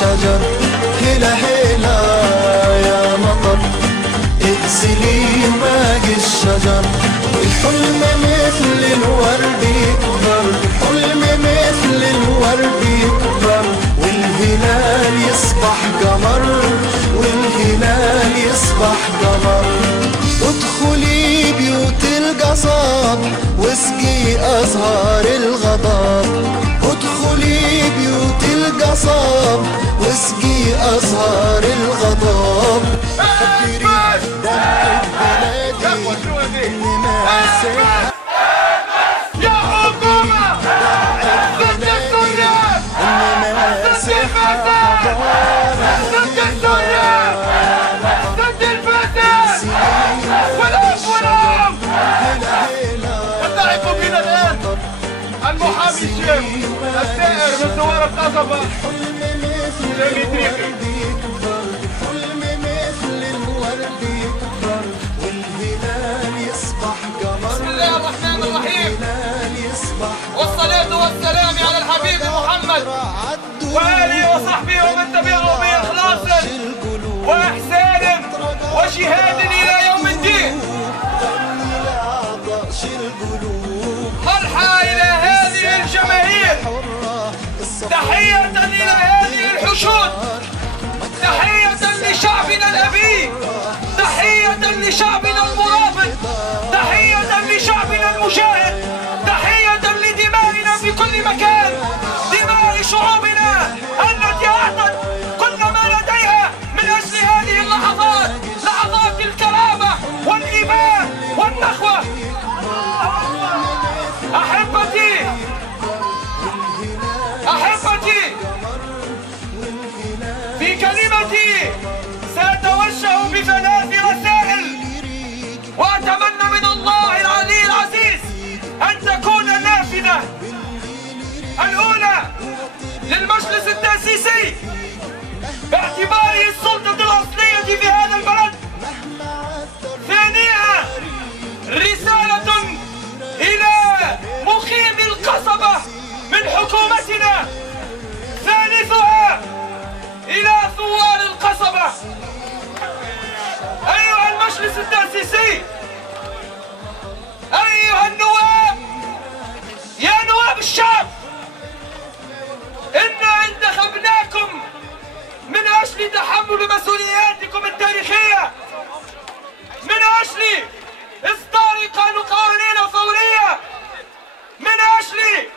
الشجر. هلا هلا يا مطر اغسلي باقي الشجر. الحلم مثل الورد يكبر، الحلم مثل الورد يكبر، والهلال يصبح قمر، والهلال يصبح قمر. ادخلي بيوت القصب واسقي أزهار الغضب، ادخلي بيوت القصب واسقي أزهار الغضب. خبري دمعة بلادي اللي ماسك يا حكومة ضد السورية، ضد الفساد، ضد السورية، ضد الفساد والعنف والعنف. نلتحق بنا الآن المحامي الشيخ الثائر من ثوار القصبة سامي تريقي. الحلم مثل الورد يكبر، والهلال يصبح قمر. بسم الله الرحمن الرحيم، والصلاة والسلام على الحبيب محمد وآله وصحبه ومن تبعه بإخلاص وإحسان وجهاد إلى يوم الدين. مرحى إلى هذه الجماهير، تحية إلى هذه الحشود، تحية لشعبنا الأبي، تحية لشعبنا المرابط، تحية لشعبنا المجاهد، تحية لدمائنا في كل مكان، دماء شعوبنا التي أعطت كل ما لديها من أجل هذه اللحظات، لحظات الكرامة والإيمان والنخوة. أحبتي أحبتي، في كلمتي سأتوجه بثلاث رسائل، وأتمنى من الله العلي العزيز أن تكون نافذة. الأولى للمجلس التأسيسي باعتباره السلطة الأصلية في هذا البلد. ثانيها رسالة إلى مقيمي القصبة من حكومتنا. ثالثها إلى ثوار القصبة. أيها المجلس التأسيسي، أيها النواب، يا نواب الشعب، إنا انتخبناكم من أجل تحمل مسؤولياتكم التاريخية، من أجل إصدار قوانين فورية، من أجل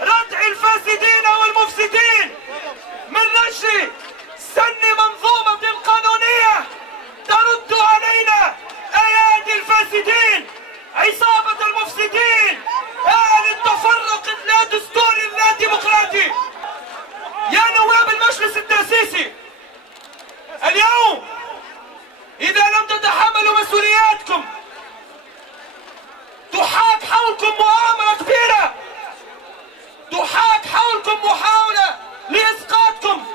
ردع الفاسدين والمفسدين، من أجل سن منظومة قانونية ترد علينا أيادي الفاسدين، عصابة المفسدين، أهل التفرق اللا دستوري اللا ديمقراطي. يا نواب المجلس التأسيسي، اليوم إذا لم تتحملوا مسؤولياتكم تحاك حولكم مؤامرة كبيرة، تحاك حولكم محاولة لإسقاطكم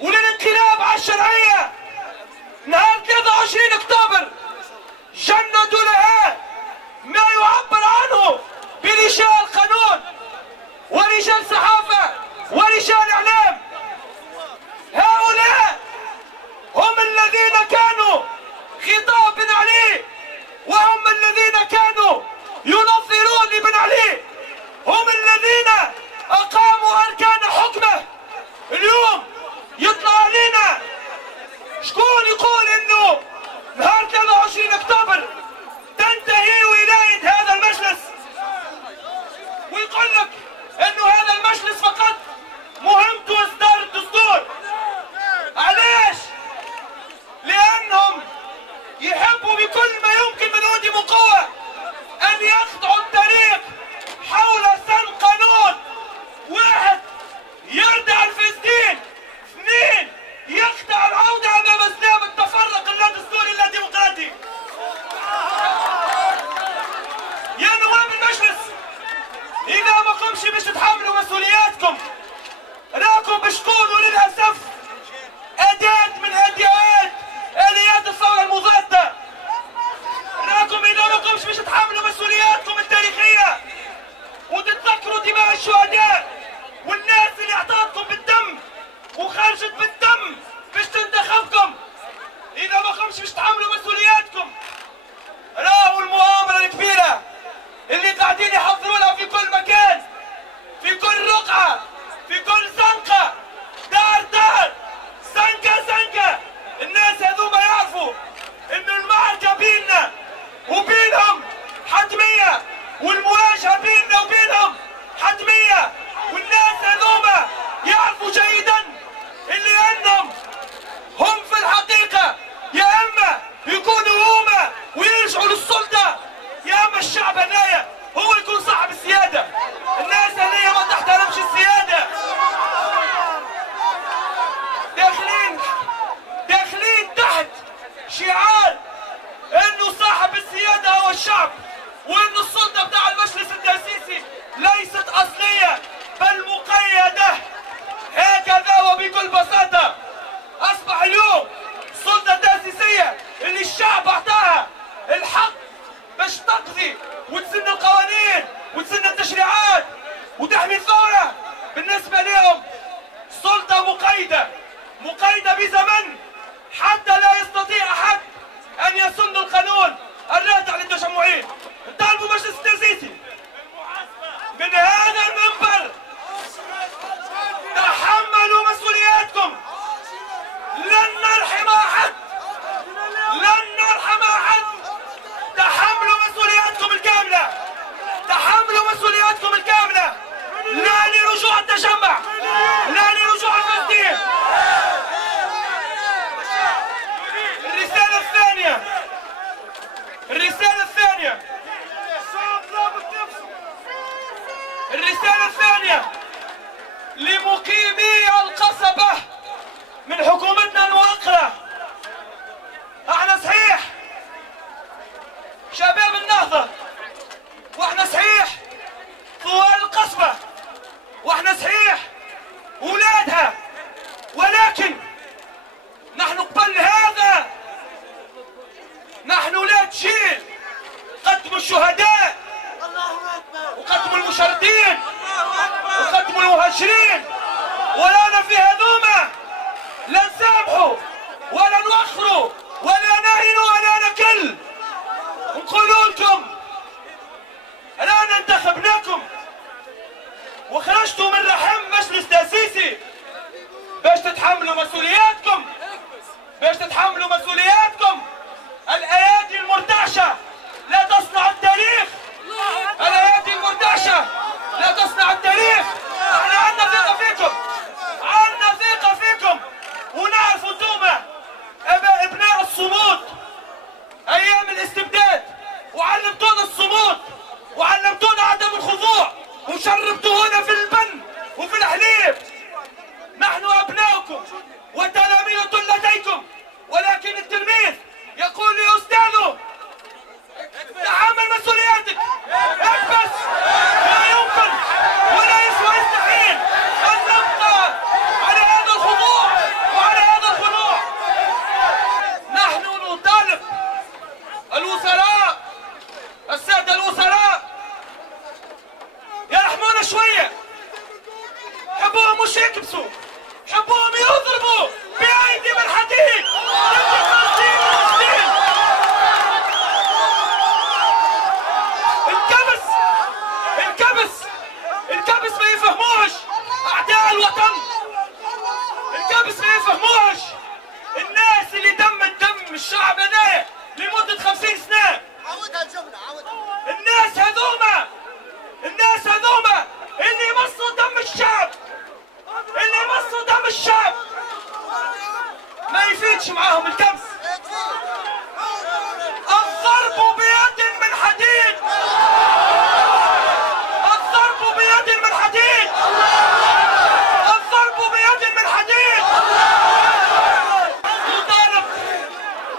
وللانقلاب على الشرعية. نهار 23 أكتوبر جندوا لها ما يعبر عنه برجال قانون ورجال صحافة ورجال إعلام. هؤلاء هم الذين كانوا خطاب بن علي، وهم الذين كانوا ينظرون لبن علي، هم الذين أقاموا أركان في زمن حتى لا يستطيع أحد أن يسن القانون الرادع للتجمعين. نطالبوا مجلس التأسيسي من هذا المنبر تحملوا مسؤولياتكم. لن نرحم أحد، لن نرحم أحد. تحملوا مسؤولياتكم الكاملة، تحملوا مسؤولياتكم الكاملة. لا لرجوع التجمع، لا لرجوع الفلسطين. الرسالة الثانية، الرسالة الثانية، الرسالة الثانية لمقيمي القصبة من حكومتنا المؤقتة. احنا صحيح شباب النهضة، واحنا صحيح ثوار القصبة، واحنا صحيح اولادها، ولكن نحن قبل هذا نحن اولاد جيل قدموا الشهداء وقدموا المشردين وقدموا المهاجرين، ولا في هذوما لا نسامحوا ولا نوخروا ولا نهنوا ولا نكل. نقولوا لكم الآن انتخبناكم وخرجتوا من رحم مجلس تأسيسي باش تتحملوا مسؤولياتكم، باش تتحملوا مسؤولياتكم. الأيادي المرتعشة لا تصنع التاريخ، الأيادي المرتعشة لا تصنع التاريخ. احنا عندنا ثقة فيكم، عندنا ثقة فيكم، ونعرفوا انتوما ابناء الصمود ايام الاستبداد، وعلمتونا الصمود وعلمتونا عدم الخضوع وشربتونا في البن وفي الحليب. نحن ابناؤكم وتلاميذ لديكم، ولكن التلميذ يقول لاستاذه تحمل مسؤولياتك، اكبس. لا يمكن ولا يستحيل ان نبقى على هذا الخضوع وعلى هذا الخضوع. نحن نطالب الوزراء، السادة الوزراء، يرحمونا شوية. حبوهم مش يكبسوا، حبوهم يضربوا بأيدي من حديد ضد فلسطين وفلسطين. الكبس، الكبس، الكبس ما يفهموش أعداء الوطن. الكبس ما يفهموش الناس اللي دم الشعب هذايا لمدة 50 سنة. عودها الجملة، عودها. الناس هذوما، الناس هذوما اللي يمصوا دم الشعب، اللي يمصوا دم الشعب، ما يفيدش معاهم الكبس. الضرب بيد من حديد، الضرب بيد من حديد، الضرب بيد من حديد.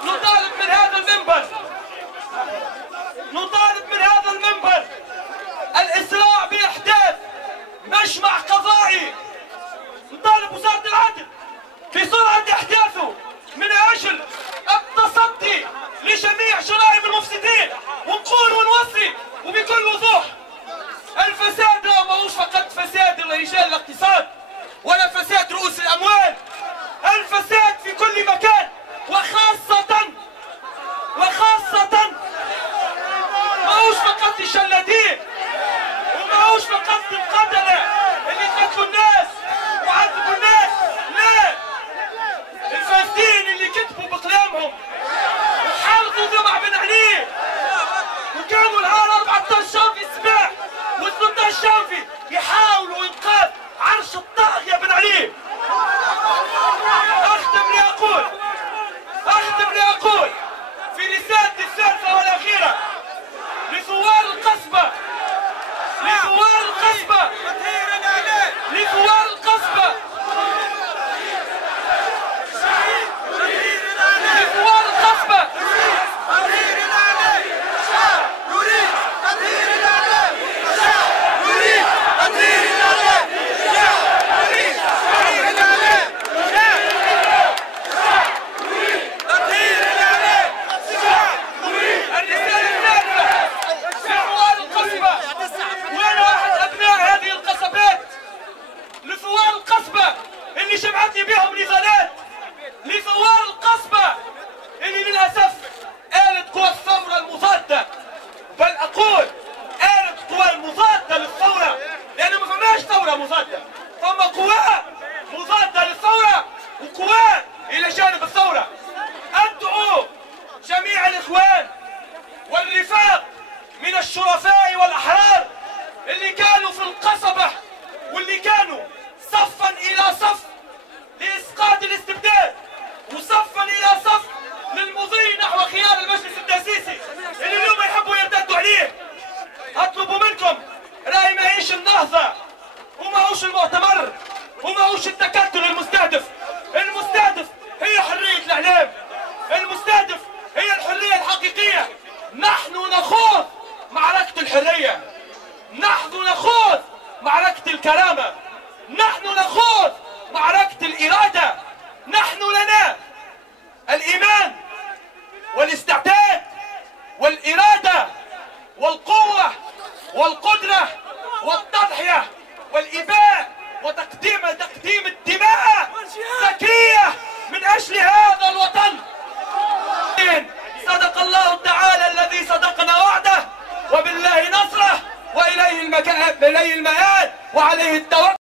نطالب من هذا المنبر، نطالب من هذا المنبر الإسراع بإحداث مجمع قضائي. نطالب وزارة العدل في سرعة إحداثه من أجل تسمعوش التكتل المستهدف. المستهدف هي حرية الإعلام، المستهدف هي الحرية الحقيقية. نحن نخوض معركة الحرية، نحن نخوض معركة الكرامة، نحن نخوض معركة الإرادة. نحن لنا الإيمان والاستعداد والإرادة والقوة والقدرة والتضحية والإباء وتقديم الدماء زكية من أجل هذا الوطن. صدق الله تعالى الذي صدقنا وعده، وبالله نصره، وإليه المآل وعليه التوكل.